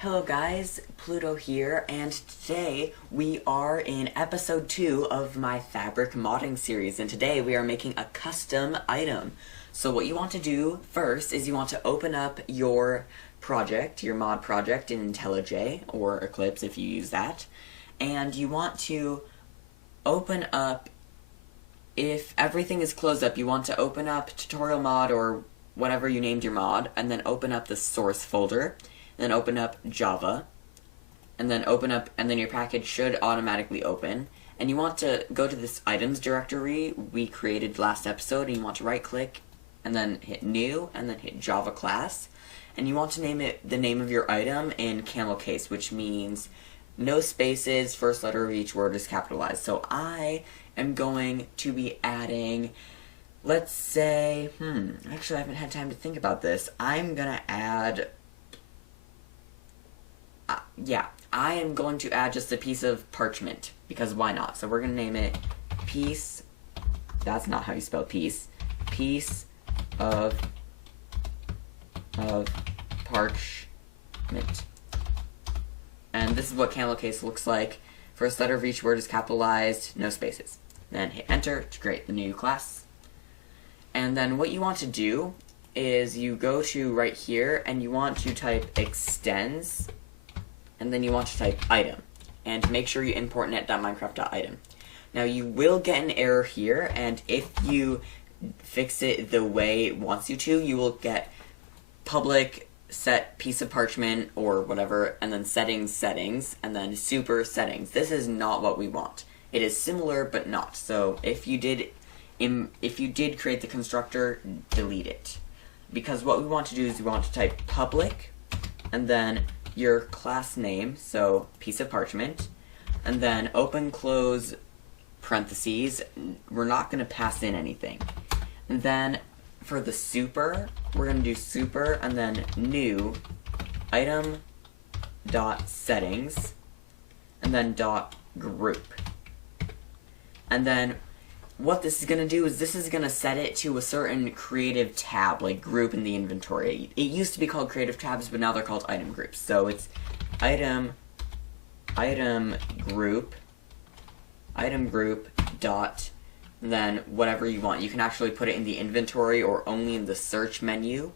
Hello guys, Pluto here, and today we are in episode 2 of my Fabric modding series, and today we are making a custom item. So what you want to do first is you want to open up your project, your mod project in IntelliJ, or Eclipse if you use that, and you want to open up, if everything is closed up, you want to open up tutorial mod or whatever you named your mod, and then open up the source folder. Then open up Java, and then your package should automatically open. And you want to go to this items directory we created last episode, and you want to right click, and then hit new, and then hit Java class. And you want to name it the name of your item in camel case, which means no spaces, first letter of each word is capitalized. So I am going to be adding, let's say, actually I haven't had time to think about this. I'm gonna add, I am going to add just a piece of parchment, because why not? So we're going to name it piece, that's not how you spell piece, piece of parchment. And this is what camel case looks like. First letter of each word is capitalized, no spaces. Then hit enter to create the new class. And then what you want to do is you go to right here and you want to type extends, and then you want to type item, and make sure you import net.minecraft.item. Now you will get an error here, and if you fix it the way it wants you to, you will get public set piece of parchment or whatever, and then settings, and then super settings. This is not what we want. It is similar but not. So if you did create the constructor, delete it. Because what we want to do is we want to type public, and then your class name, so piece of parchment, and then open close parentheses. We're not going to pass in anything. And then for the super, we're going to do super and then new item dot settings and then dot group. And then what this is going to do is this is going to set it to a certain creative tab, like group in the inventory. It used to be called creative tabs, but now they're called item groups. So it's item group dot, then whatever you want. You can actually put it in the inventory or only in the search menu,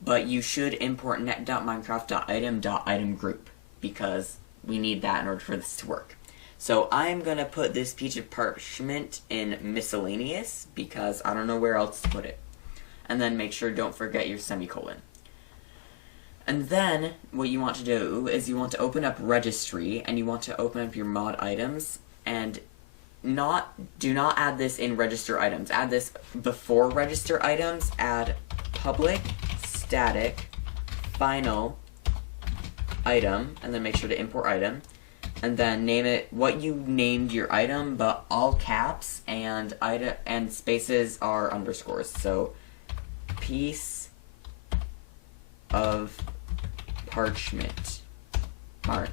but you should import net.minecraft.item.item group, because we need that in order for this to work. So I'm going to put this piece of parchment in miscellaneous, because I don't know where else to put it. And then make sure, don't forget your semicolon. And then what you want to do is you want to open up registry, and you want to open up your mod items, and do not add this in register items. Add this before register items. Add public static final item, and then make sure to import item. And then name it what you named your item, but all caps, and spaces are underscores. So piece of parchment. I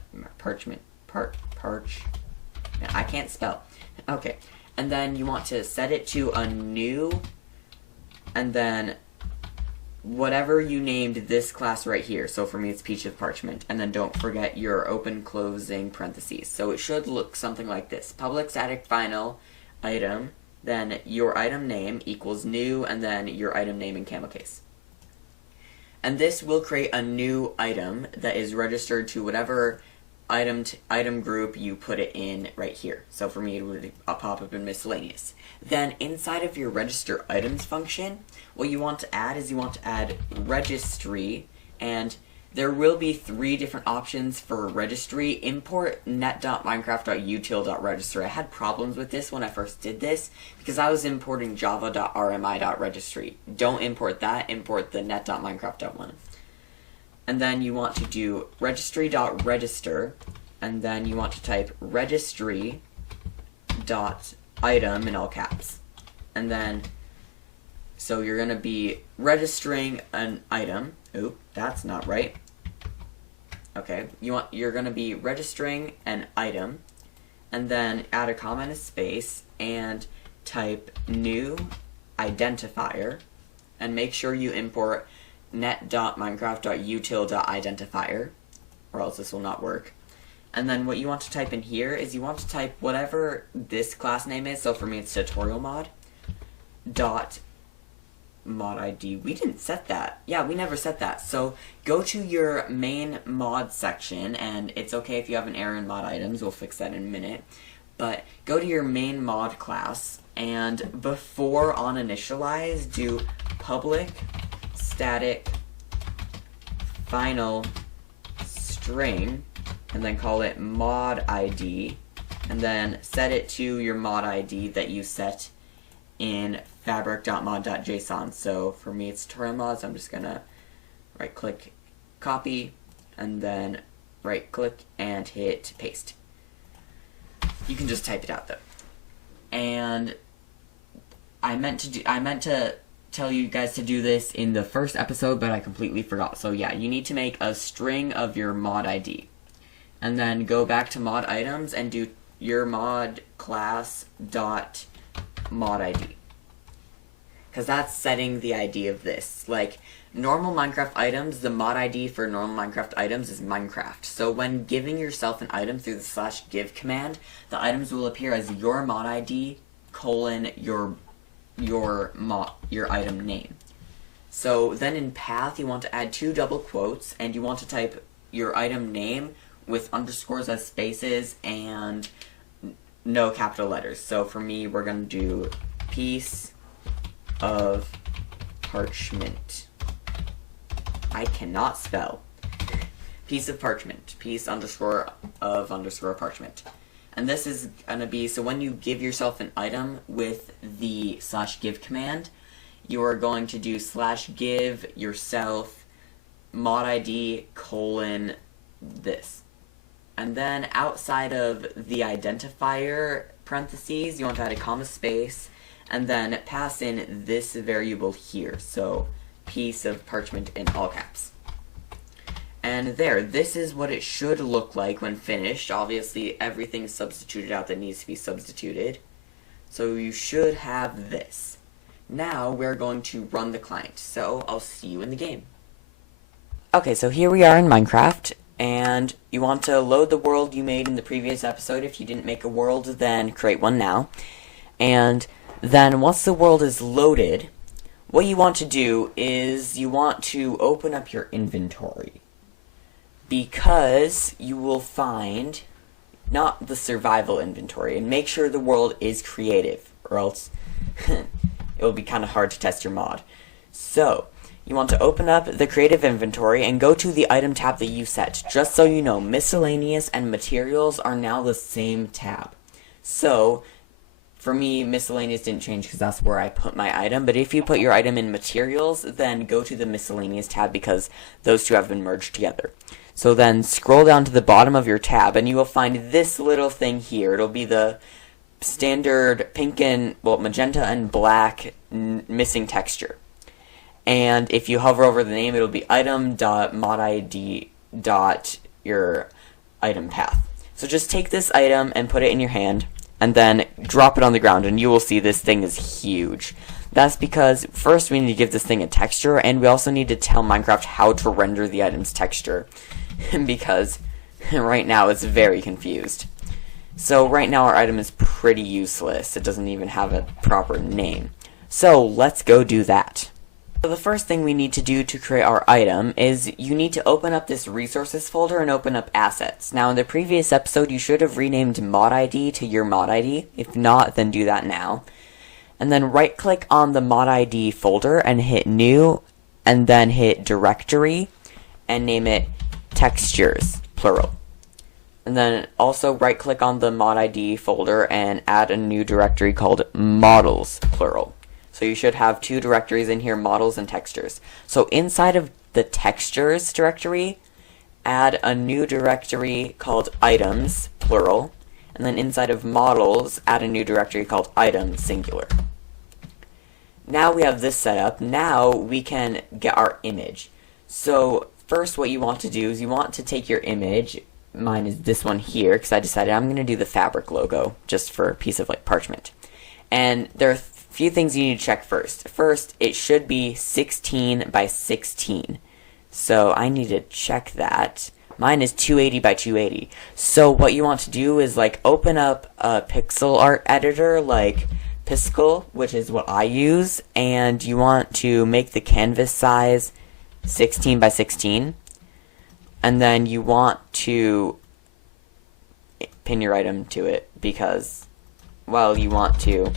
can't spell. Okay. And then you want to set it to a new, and then whatever you named this class right here. So for me it's piece of parchment, and then don't forget your open closing parentheses. So it should look something like this: public static final item, then your item name equals new, and then your item name in camel case. And this will create a new item that is registered to whatever item group you put it in right here. So for me it would pop up in miscellaneous. Then inside of your register items function, what you want to add is you want to add registry, and there will be 3 different options for registry. Import net.minecraft.util.register. I had problems with this when I first did this, because I was importing java.rmi.registry. Don't import that, import the net.minecraft.one. And then you want to do registry.register, and then you want to type registry.item in all caps. And then, so you're going to be registering an item. Oop, that's not right. Okay, you're going to be registering an item, and then add a comma and a space, and type new identifier, and make sure you import net.minecraft.util.identifier, or else this will not work. And then what you want to type in here is you want to type whatever this class name is. So for me, it's tutorial mod dot mod ID. We didn't set that. Yeah, we never set that. So go to your main mod section, and it's okay if you have an error in mod items. We'll fix that in a minute. But go to your main mod class, and before on initialize, do public static final string, and then call it mod ID, and then set it to your mod ID that you set in fabric.mod.json. So for me it's tutorial mod, so I'm just gonna right click, copy, and then right click and hit paste. You can just type it out though. And I meant to tell you guys to do this in the first episode, but I completely forgot. So yeah, you need to make a string of your mod ID. And then go back to mod items and do your mod class dot mod ID. Because that's setting the ID of this. Like, normal Minecraft items, the mod ID for normal Minecraft items is Minecraft. So when giving yourself an item through the /give command, the items will appear as your mod ID colon your item name. So then in path, you want to add 2 double quotes, and you want to type your item name with underscores as spaces and no capital letters. So for me, we're going to do piece of parchment. I cannot spell. Piece of parchment. Piece underscore of underscore parchment. And this is going to be, so when you give yourself an item with the /give command, you are going to do /give yourself mod ID colon this. And then outside of the identifier parentheses, you want to add a comma space, and then pass in this variable here. So piece of parchment in all caps. And there, this is what it should look like when finished. Obviously, everything's substituted out that needs to be substituted. So you should have this. Now we're going to run the client. So I'll see you in the game. Okay, so here we are in Minecraft. And you want to load the world you made in the previous episode. If you didn't make a world, then create one now. And then once the world is loaded, what you want to do is you want to open up your inventory. Because you will find, not the survival inventory, and make sure the world is creative, or else it will be kind of hard to test your mod. So, you want to open up the creative inventory and go to the item tab that you set. Just so you know, miscellaneous and materials are now the same tab. So, for me, miscellaneous didn't change because that's where I put my item, but if you put your item in materials, then go to the miscellaneous tab because those two have been merged together. So then scroll down to the bottom of your tab and you will find this little thing here. It'll be the standard pink and, well, magenta and black missing texture. And if you hover over the name, it'll be item.modid.your item path. So just take this item and put it in your hand, and then drop it on the ground, and you will see this thing is huge. That's because first we need to give this thing a texture, and we also need to tell Minecraft how to render the item's texture, because right now it's very confused. So right now our item is pretty useless. It doesn't even have a proper name. So let's go do that. So the first thing we need to do to create our item is you need to open up this resources folder and open up assets. Now in the previous episode you should have renamed mod ID to your mod ID. If not, then do that now. And then right click on the mod ID folder and hit new, and then hit directory and name it textures, plural. And then also right click on the mod ID folder and add a new directory called models, plural. So you should have 2 directories in here, models and textures. So inside of the textures directory, add a new directory called items, plural. And then inside of models, add a new directory called items, singular. Now we have this set up. Now we can get our image. So first what you want to do is you want to take your image. Mine is this one here because I decided I'm going to do the Fabric logo just for a piece of like parchment. And there are few things you need to check first. First, it should be 16 by 16. So I need to check that Mine is 280 by 280. So what you want to do is like open up a pixel art editor like Piskel, which is what I use, and you want to make the canvas size 16 by 16, and then you want to pin your item to it because, well, you want to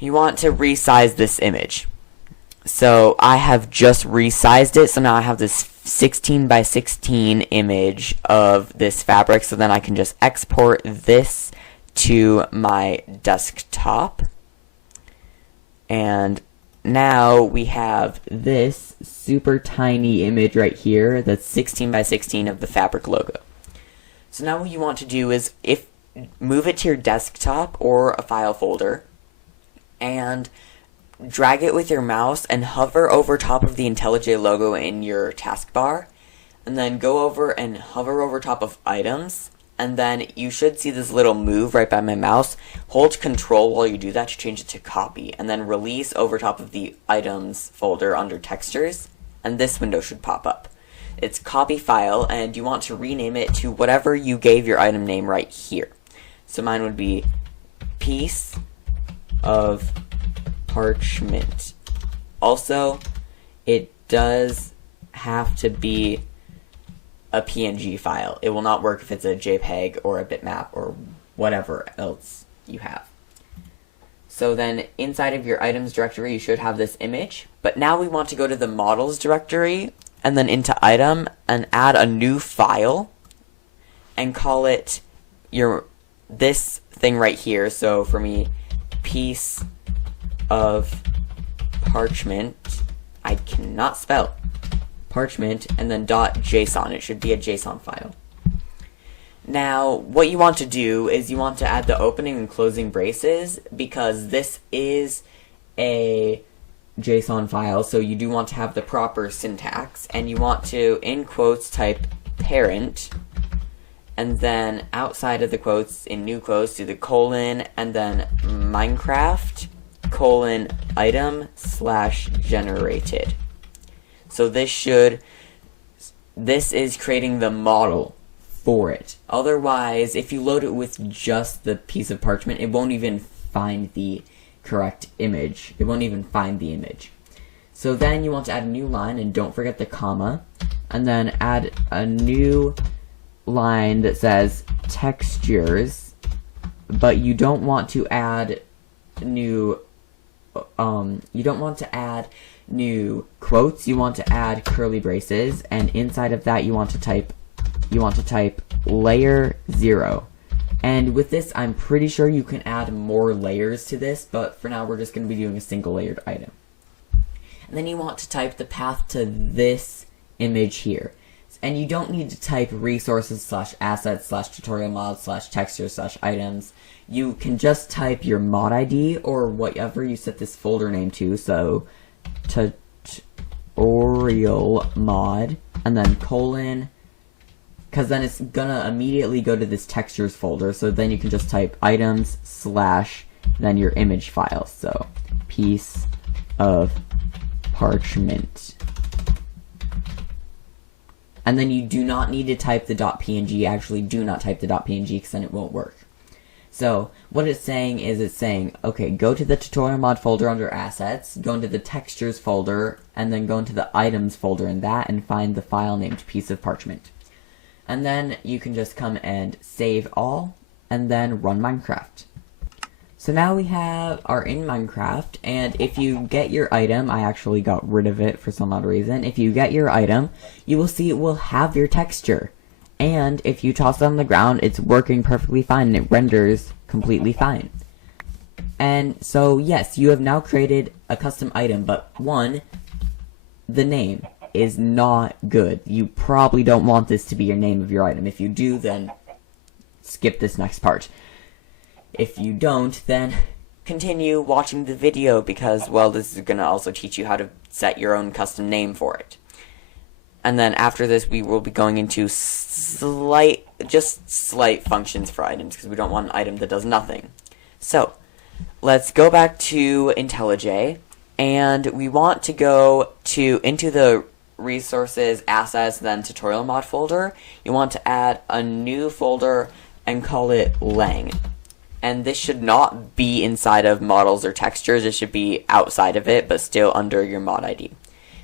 resize this image. So I have just resized it, so now I have this 16 by 16 image of this fabric, so then I can just export this to my desktop. And now we have this super tiny image right here that's 16 by 16 of the Fabric logo. So now what you want to do is move it to your desktop or a file folder and drag it with your mouse and hover over top of the IntelliJ logo in your taskbar, and then go over and hover over top of items, and then you should see this little move right by my mouse. Hold Control while you do that to change it to copy, and then release over top of the items folder under textures, and this window should pop up. It's copy file, and you want to rename it to whatever you gave your item name right here. So mine would be piece of parchment. Also, it does have to be a PNG file. It will not work if it's a JPEG or a bitmap or whatever else you have. So then inside of your items directory you should have this image, but now we want to go to the models directory and then into item and add a new file and call it this thing right here. So for me, piece of parchment, I cannot spell parchment, and then .json. It should be a JSON file. Now, what you want to do is you want to add the opening and closing braces because this is a JSON file, so you do want to have the proper syntax, and you want to, in quotes, type parent, and then outside of the quotes, in new quotes, do the colon, and then Minecraft, item / generated. So this is creating the model for it. Otherwise, if you load it with just the piece of parchment, it won't even find the correct image. It won't even find the image. So then you want to add a new line, and don't forget the comma, and then add a new line that says textures, but you don't want to add new quotes. You want to add curly braces, and inside of that you want to type layer 0. And with this, I'm pretty sure you can add more layers to this, but for now we're just going to be doing a single layered item. And then you want to type the path to this image here. And you don't need to type resources / assets / tutorial mod / textures / items. You can just type your mod ID or whatever you set this folder name to, so tutorial mod, and then colon, because then it's gonna immediately go to this textures folder, so then you can just type items / then your image file, so piece of parchment. And then you do not need to type the .png, actually do not type the .png because then it won't work. So what it's saying is okay, go to the tutorial mod folder under assets, go into the textures folder, and then go into the items folder in that and find the file named piece of parchment. And then you can just come and save all and then run Minecraft. So now we are in Minecraft, and if you get your item, I actually got rid of it for some odd reason. If you get your item, you will see it will have your texture. And if you toss it on the ground, it's working perfectly fine, and it renders completely fine. And so, yes, you have now created a custom item, but one, the name is not good. You probably don't want this to be your name of your item. If you do, then skip this next part. If you don't, then continue watching the video because, well, this is going to also teach you how to set your own custom name for it. And then after this, we will be going into slight functions for items because we don't want an item that does nothing. So, let's go back to IntelliJ, and we want to go into the resources, assets, then tutorial mod folder, you want to add a new folder and call it lang. And this should not be inside of models or textures, it should be outside of it, but still under your mod ID.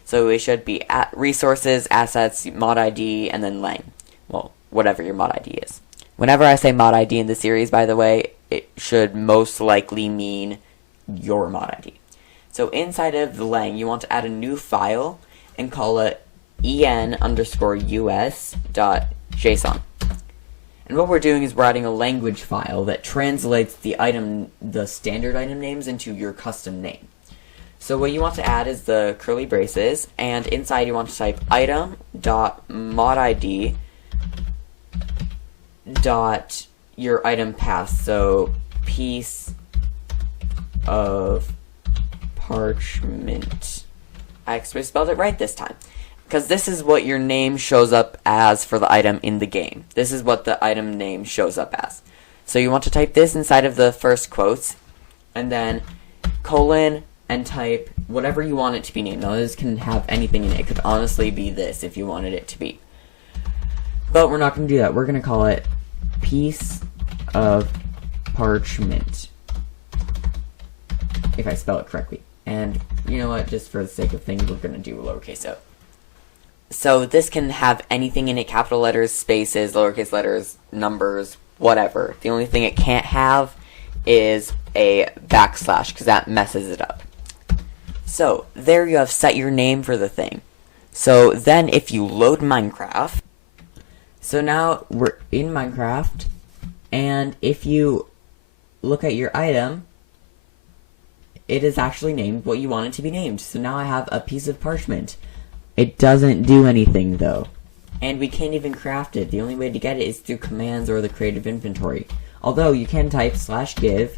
So it should be at resources, assets, mod ID, and then lang. Well, whatever your mod ID is. Whenever I say mod ID in the series, by the way, it should most likely mean your mod ID. So inside of the lang, you want to add a new file and call it en_us.json. And what we're doing is we're adding a language file that translates the standard item names into your custom name. So what you want to add is the curly braces, and inside you want to type item.modid dot your item path, so piece of parchment. I actually spelled it right this time, because this is what your name shows up as for the item in the game. This is what the item name shows up as. So you want to type this inside of the first quotes, and then colon, and type whatever you want it to be named. Now this can have anything in it. It could honestly be this if you wanted it to be. But we're not going to do that. We're going to call it piece of parchment, if I spell it correctly. And you know what, just for the sake of things, we're going to do lowercase o. So this can have anything in it, capital letters, spaces, lowercase letters, numbers, whatever. The only thing it can't have is a backslash, because that messes it up. So there you have set your name for the thing. So then if you load Minecraft, so now we're in Minecraft, and if you look at your item, it is actually named what you want it to be named. So now I have a piece of parchment. It doesn't do anything though. And we can't even craft it. The only way to get it is through commands or the creative inventory. Although you can type /give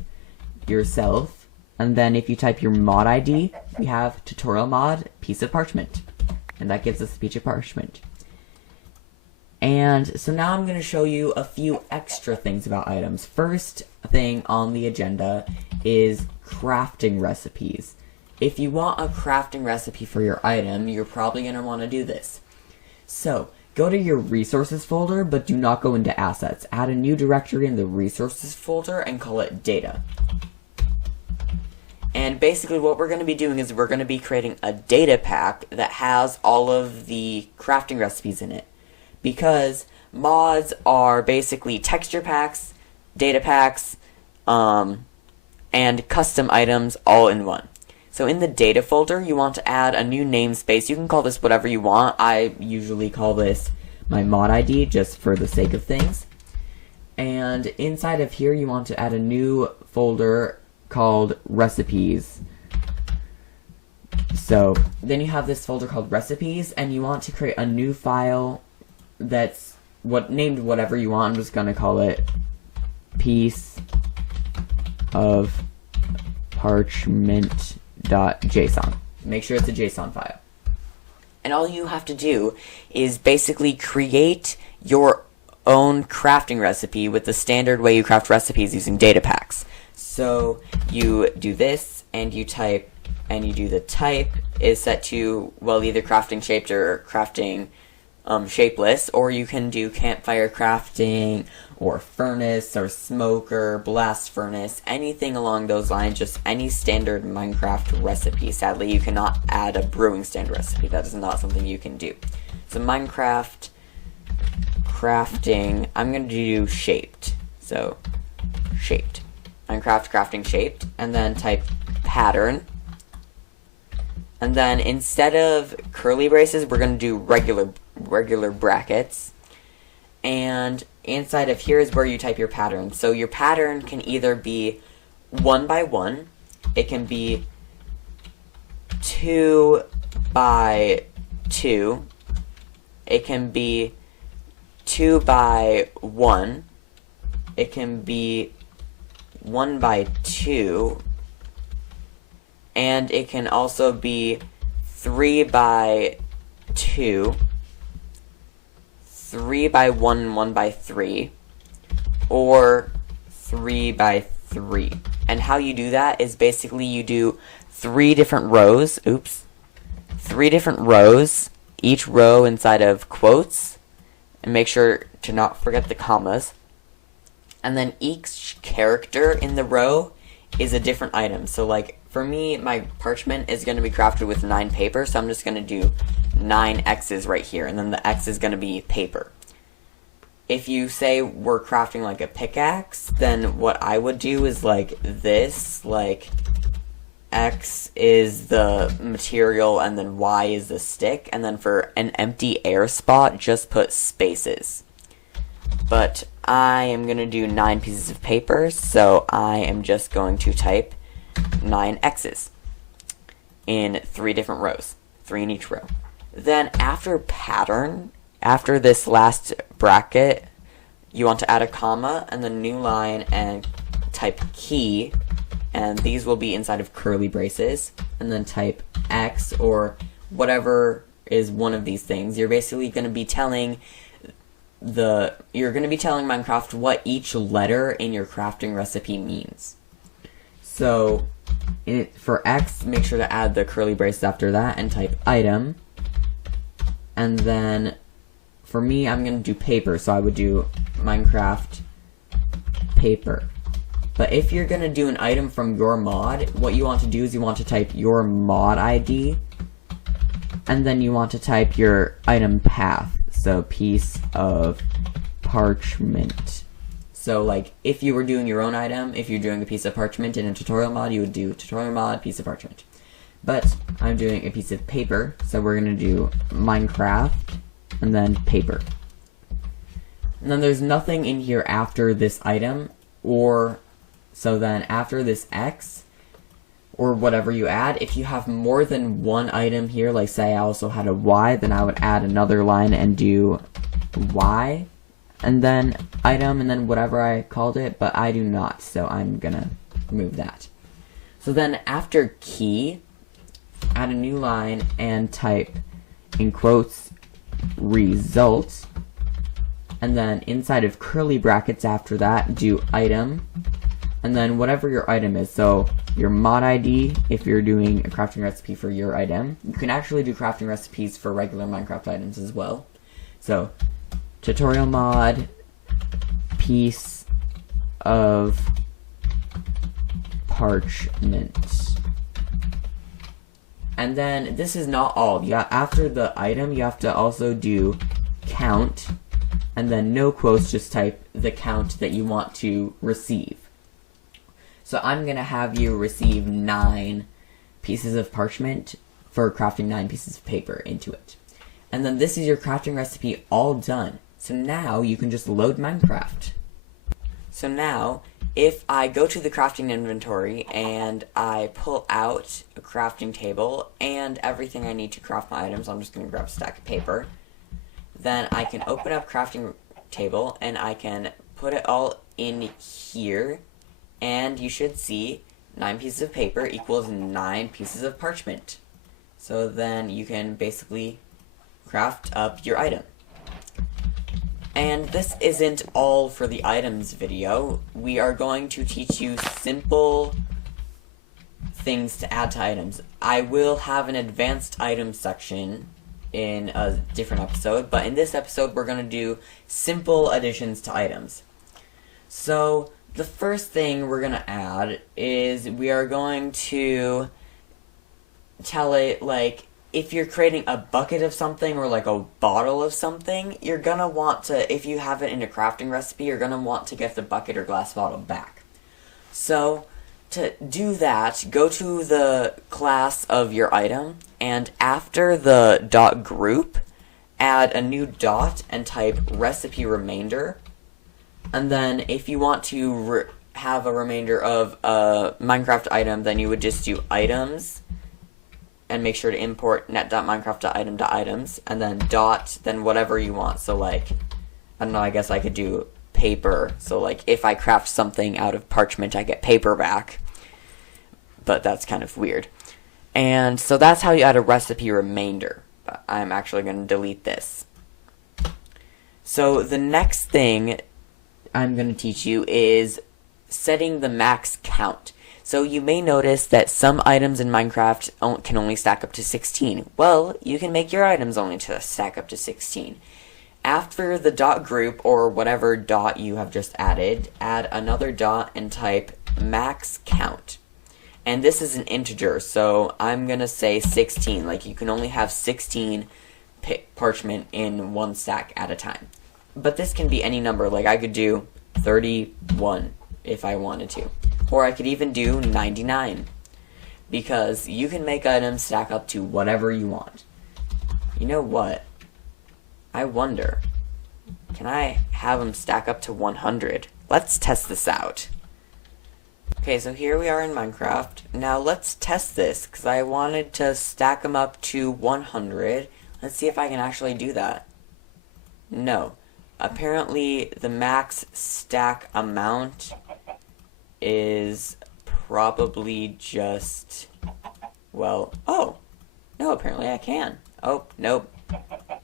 yourself, and then if you type your mod ID, we have tutorial mod piece of parchment. And that gives us a piece of parchment. And so now I'm going to show you a few extra things about items. First thing on the agenda is crafting recipes. If you want a crafting recipe for your item, you're probably going to want to do this. So, go to your resources folder, but do not go into assets. Add a new directory in the resources folder and call it data. And basically what we're going to be doing is we're going to be creating a data pack that has all of the crafting recipes in it. Because mods are basically texture packs, data packs, and custom items all in one. So in the data folder, you want to add a new namespace. You can call this whatever you want. I usually call this my mod ID just for the sake of things. And inside of here, you want to add a new folder called recipes. So then you have this folder called recipes, and you want to create a new file that's named whatever you want. I'm just gonna call it piece of parchment.json. Make sure it's a JSON file. And all you have to do is basically create your own crafting recipe with the standard way you craft recipes using data packs. So you do this, and you type, and you do the type is set to, well, either crafting shaped or crafting shapeless, or you can do campfire crafting, or furnace, or smoker, blast furnace, anything along those lines, just any standard Minecraft recipe. Sadly, you cannot add a brewing stand recipe. That is not something you can do. So Minecraft crafting, I'm going to do shaped. So, shaped. Minecraft crafting shaped, and then type pattern. And then instead of curly braces, we're going to do regular brackets. And inside of here is where you type your pattern. So your pattern can either be 1 by 1, it can be 2 by 2, it can be 2 by 1, it can be 1 by 2, and it can also be 3 by 2, 3 by 1, and 1 by 3, or 3 by 3. And how you do that is basically you do 3 different rows, 3 different rows each row inside of quotes, and make sure to not forget the commas. And then each character in the row is a different item. So like for me, my parchment is going to be crafted with 9 paper, so I'm just going to do 9 X's right here, and then the X is going to be paper. If you say we're crafting like a pickaxe, then what I would do is like this, like X is the material and then Y is the stick, and then for an empty air spot, just put spaces. But I am going to do 9 pieces of paper, so I am just going to type 9 X's in 3 different rows, 3 in each row. Then after pattern, after this last bracket, you want to add a comma and then new line and type key, and these will be inside of curly braces, and then type X or whatever is one of these things. You're basically going to be telling Minecraft what each letter in your crafting recipe means. So for X, make sure to add the curly braces after that and type item. And then for me, I'm going to do paper, so I would do Minecraft paper. But if you're going to do an item from your mod, what you want to do is you want to type your mod ID, and then you want to type your item path, so piece of parchment. So like if you were doing your own item, if you're doing a piece of parchment in a tutorial mod, you would do tutorial mod, piece of parchment. But I'm doing a piece of paper, so we're going to do Minecraft and then paper. And then there's nothing in here after this item, or so then after this X, or whatever you add, if you have more than one item here, like say I also had a Y, then I would add another line and do Y, and then item, and then whatever I called it, but I do not, so I'm gonna remove that. So then after key, add a new line and type, in quotes, result, and then inside of curly brackets after that, do item, and then whatever your item is. So your mod ID, if you're doing a crafting recipe for your item. You can actually do crafting recipes for regular Minecraft items as well. So tutorial mod, piece of parchment. And then this is not all. After the item, you have to also do count, and then no quotes, just type the count that you want to receive. So I'm going to have you receive 9 pieces of parchment for crafting 9 pieces of paper into it. And then this is your crafting recipe all done. So now you can just load Minecraft. So now, if I go to the crafting inventory and I pull out a crafting table and everything I need to craft my items, I'm just going to grab a stack of paper. Then I can open up crafting table and I can put it all in here, and you should see 9 pieces of paper equals 9 pieces of parchment. So then you can basically craft up your item. And this isn't all for the items video. We are going to teach you simple things to add to items. I will have an advanced items section in a different episode, but in this episode we're going to do simple additions to items. So the first thing we're going to add is we are going to tell it, like, if you're creating a bucket of something or like a bottle of something, you're going to want to, if you have it in a crafting recipe, you're going to want to get the bucket or glass bottle back. So to do that, go to the class of your item, and after the dot group, add a new dot and type recipe remainder. And then if you want to have a remainder of a Minecraft item, then you would just do items and make sure to import net.minecraft.item.items, and then dot, then whatever you want. So like, I don't know, I guess I could do paper. So like, if I craft something out of parchment, I get paper back. But that's kind of weird. And so that's how you add a recipe remainder. But I'm actually going to delete this. So the next thing I'm going to teach you is setting the max count. So you may notice that some items in Minecraft can only stack up to 16. Well, you can make your items only to stack up to 16. After the dot group, or whatever dot you have just added, add another dot and type max count. And this is an integer, so I'm going to say 16. Like, you can only have 16 parchment in one stack at a time. But this can be any number. Like, I could do 31 if I wanted to. Or I could even do 99. Because you can make items stack up to whatever you want. You know what? I wonder, can I have them stack up to 100? Let's test this out. Okay, so here we are in Minecraft. Now let's test this, because I wanted to stack them up to 100. Let's see if I can actually do that. No. Apparently, the max stack amount is probably just, well, oh, no, apparently I can. Oh, nope.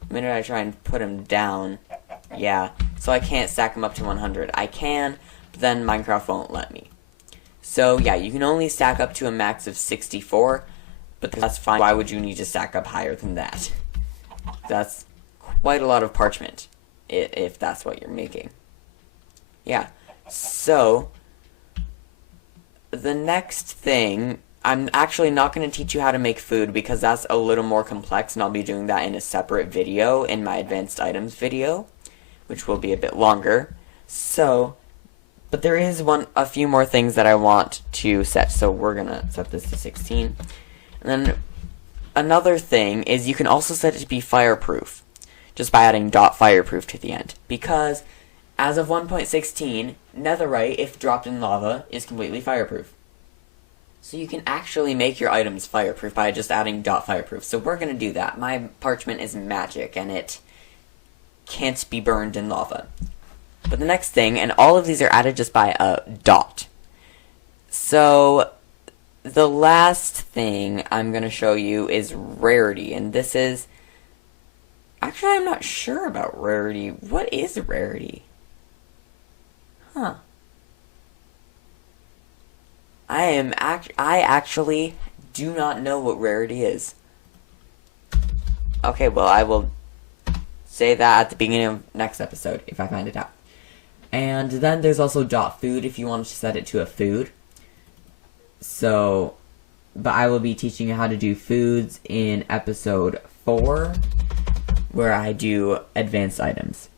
The minute I try and put them down, yeah, so I can't stack them up to 100. I can, but then Minecraft won't let me. So, yeah, you can only stack up to a max of 64, but that's fine. Why would you need to stack up higher than that? That's quite a lot of parchment, if that's what you're making. Yeah, so the next thing, I'm actually not going to teach you how to make food because that's a little more complex, and I'll be doing that in a separate video, in my advanced items video, which will be a bit longer. So, but there is a few more things that I want to set, so we're going to set this to 16. And then another thing is you can also set it to be fireproof, just by adding .fireproof to the end, because as of 1.16, netherite, if dropped in lava, is completely fireproof. So you can actually make your items fireproof by just adding .fireproof. So we're going to do that. My parchment is magic, and it can't be burned in lava. But the next thing, and all of these are added just by a dot. So the last thing I'm going to show you is rarity, and this is, actually I'm not sure about rarity. What is rarity? Huh. I actually do not know what rarity is. Okay, well, I will say that at the beginning of next episode, if I find it out. And then there's also .food if you want to set it to a food. So, but I will be teaching you how to do foods in episode 4, where I do advanced items.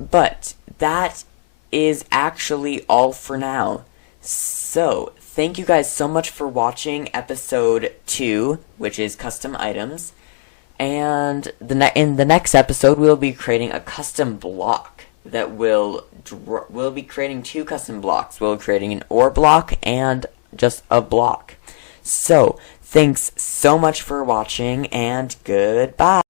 But that is actually all for now. So, thank you guys so much for watching episode 2, which is custom items. And in the next episode, we'll be creating a custom block that we'll be creating 2 custom blocks. We'll be creating an ore block and just a block. So, thanks so much for watching, and goodbye.